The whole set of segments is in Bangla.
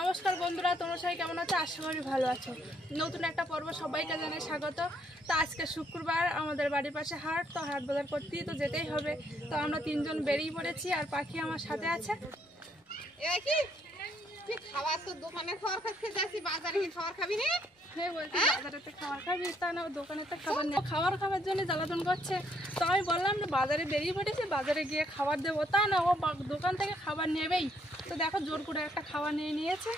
নমস্কার বন্ধুরা, তোমরা সবাই কেমন আছো? আশা করি ভালো আছো। নতুন একটা পর্ব সবাইকে জানাই স্বাগত। তো আজকে শুক্রবার, আমাদের বাড়ির পাশে হাট, তো হাট বাজার করতেই তো যেতেই হবে। তো আমরা তিনজন বেরিয়ে পড়েছি, আর পাখি আমার সাথে আছে। খাবার তো দোকানে খাবার খাচ্ছে, যাচ্ছি বাজারে খাবার খাবি রে? হ্যাঁ বলছি, বাজারেতে খাবার খাবি, তা না দোকানেতে খাবার নেই। খাবার খাওয়ার জন্য জ্বালাতন করছে। তো আমি বললাম যে বাজারে বেরিয়ে পড়েছি, বাজারে গিয়ে খাবার দেবো। তা না, ও দোকান থেকে খাবার নেবেই। তো দেখো, জোর করে একটা খাবার নিয়ে নিয়েছে।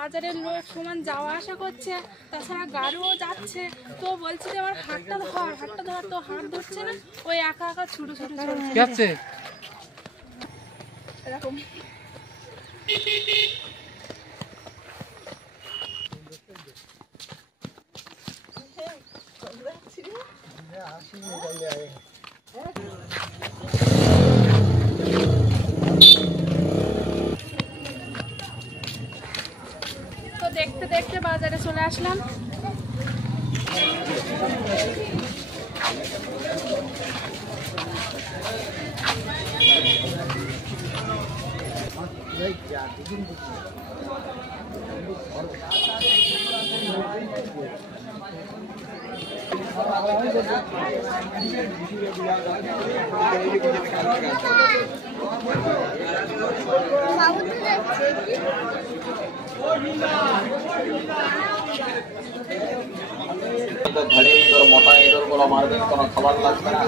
বাজারের লোক সমান যাওয়া আসা করছে, তাছাড়া গাড়িও যাচ্ছে। তো বলছি যে আমার হাতটা ধর, তো হাত ধরছে না, ওই একা একা ছুটে যাচ্ছে এরকম। দেখতে দেখতে বাজারে চলে আসলাম। ঘাড়ে ইঁদুর, মোটা ইঁদুর গুলো মারবে, কোনো খাবার লাগবে না।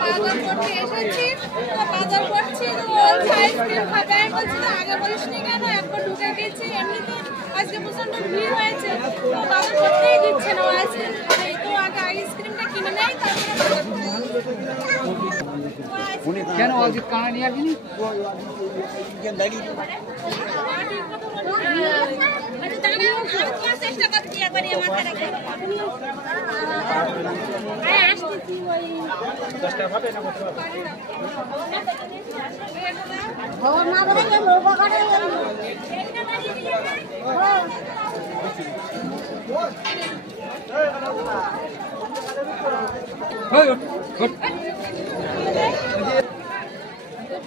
বাজার করতে এসেছি, বাজার করছি, আইসক্রিম খাবে। আমি বলছি যে আগে বলিসনি কেন, একবার ঢুকে গেছি। এমনিতে আজকে প্রচন্ড ভিড় হয়েছে, তো বাজার করতেই দিচ্ছে না আইসক্রিম খাবে। তো আগে আইসক্রিমটা কিনে নেয়, তারপরে কেন আজকে কানা নিয়ে আসিনি? চেষ্টা করছি একবারই আমার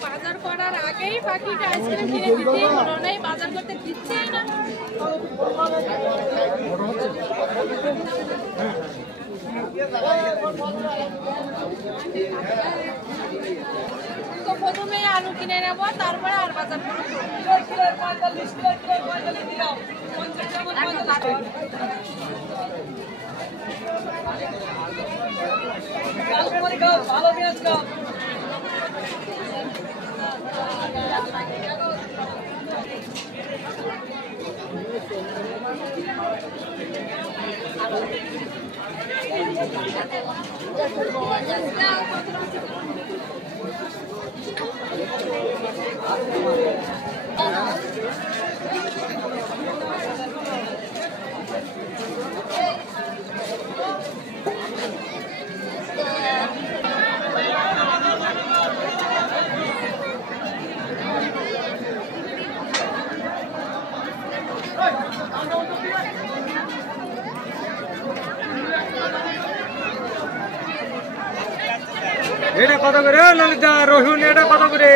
বাজার করার আগেই পাখিকে আইসক্রিম কিনে দিতেই হলো, নাই বাজার করতে দিচ্ছেই না। তো প্রথমে আলু কিনে নেবো, তারপরে আর বাজার করবো। ভালো পেঁয়াজ খাও। এটা কত করে ললিতা? রসুন এটা কত করে?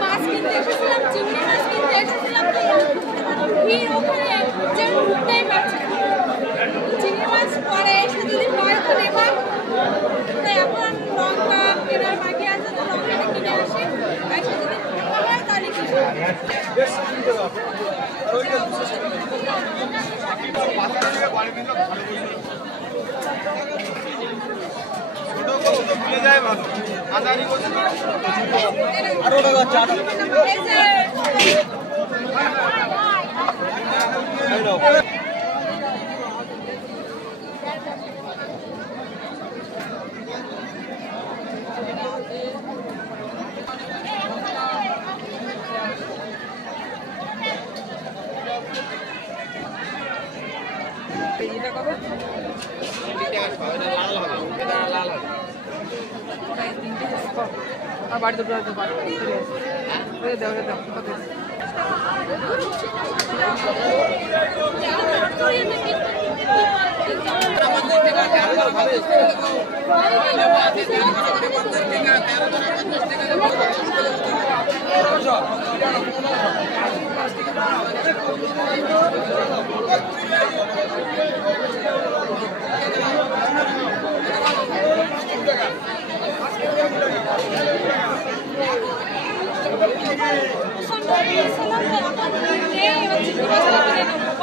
মাছ কিনতে এসেছিলাম, চিংড়ি মাছ কিনতে এসেছিলাম, তো ভিড় ওখানে যে ঢুকতেই পারছি না। চিংড়ি মাছ পরে এসে যদি হয় তো নেবা, তো এখন বাড়ি দুটো দাও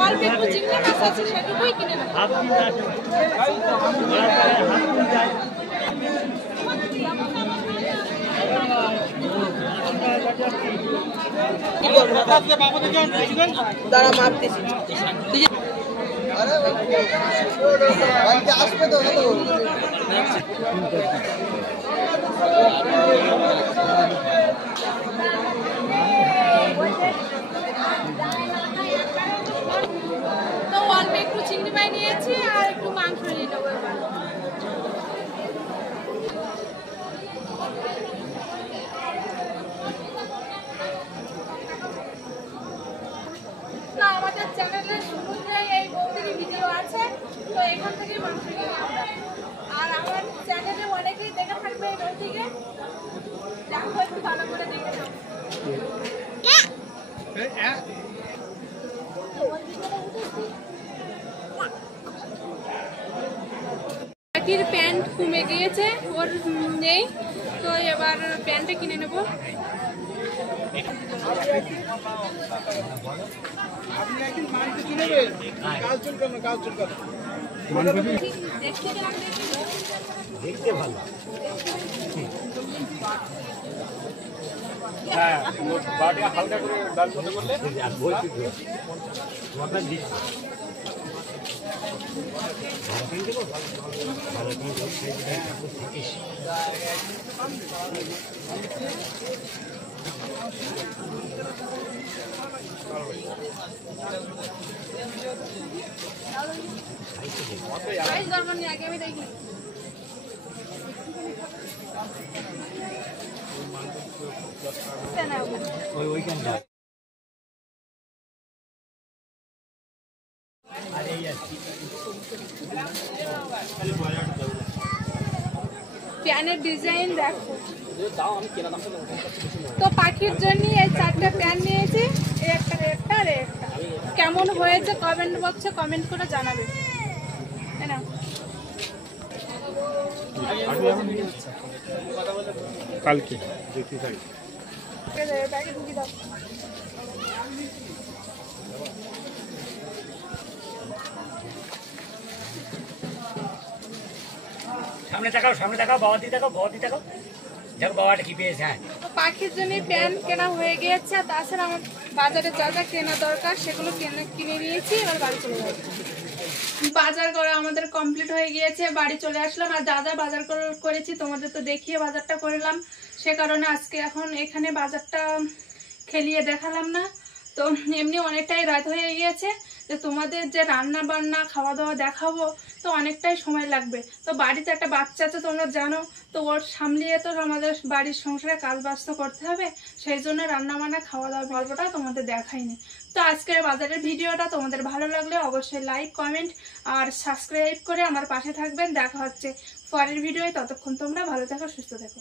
অল্প একটু চিংড়ি মাছ আছে সেটুকুই কিনে নেবো। দাঁড়া মারতেছি আসবে তো তো অল্প একটু চিংড়ি মাছ নিয়েছি আর একটু মাংস নিয়ে নেবো এবার। না আমাদের চ্যানেলের শুরুতে এই বৌদির ভিডিও আছে, তো এখান থেকেই মাংস নিই আমরা। আর আমার চ্যানেলে অনেকেই দেখে থাকবে এই বৌদিকে, দেখো একটু ভালো করে দেখে নাও। পাখির প্যান্ট কমে গিয়েছে, ওর নেই, তো এবার প্যান্টটা কিনে নেবো। দেখতে ভালো হ্যাঁ বাড়ি হালকা করে ডাল মতো করলে আর বলছি তো মাথা দিচ্ছি ভালো কিনতে দেবো ভালো কিনতে থাকিস আগে আমি দেখি ওইখানটা প্যানের ডিজাইন দেখো। তো পাখির জন্য এই 4টা প্যান নিয়েছি, একটা আর একটা। কেমন হয়েছে কমেন্ট বক্সে কমেন্ট করে জানাবে। কালকে সামনে তাকাও বাবা দিয়ে তাকাও দেখো বাবাটা কি পেয়েছে। হ্যাঁ পাখির জন্য প্যান কেনা হয়ে গিয়েছে, তাছাড়া আমার বাজারে যা যা কেনা দরকার সেগুলো কিনে নিয়েছি, এবার বাড়ি চলে যাবো। বাজার করা আমাদের কমপ্লিট হয়ে গিয়েছে, বাড়ি চলে আসলাম। আর যা যা বাজার করেছি তোমাদের তো দেখিয়ে বাজারটা করলাম, সে কারণে আজকে এখন এখানে বাজারটা খেলিয়ে দেখালাম না। তো এমনি অনেকটাই রাত হয়ে গিয়েছে, যে তোমাদের যে রান্না বান্না খাওয়া দাওয়া দেখাবো তো অনেকটাই সময় লাগবে। তো বাড়িতে একটা বাচ্চা আছে তোমরা জানো, তো ওর সামলিয়ে তো আমাদের বাড়ির সংসারে কাজ বাস্ত করতে হবে, সেই জন্য রান্না বান্না খাওয়া দাওয়া গল্পটা তোমাদের দেখাইনি। তো আজকের বাজারের ভিডিওটা তোমাদের ভালো লাগলে অবশ্যই লাইক কমেন্ট আর সাবস্ক্রাইব করে আমার পাশে থাকবেন। দেখা হচ্ছে পরের ভিডিওয়, ততক্ষণ তোমরা ভালো থেকো সুস্থ থেকো।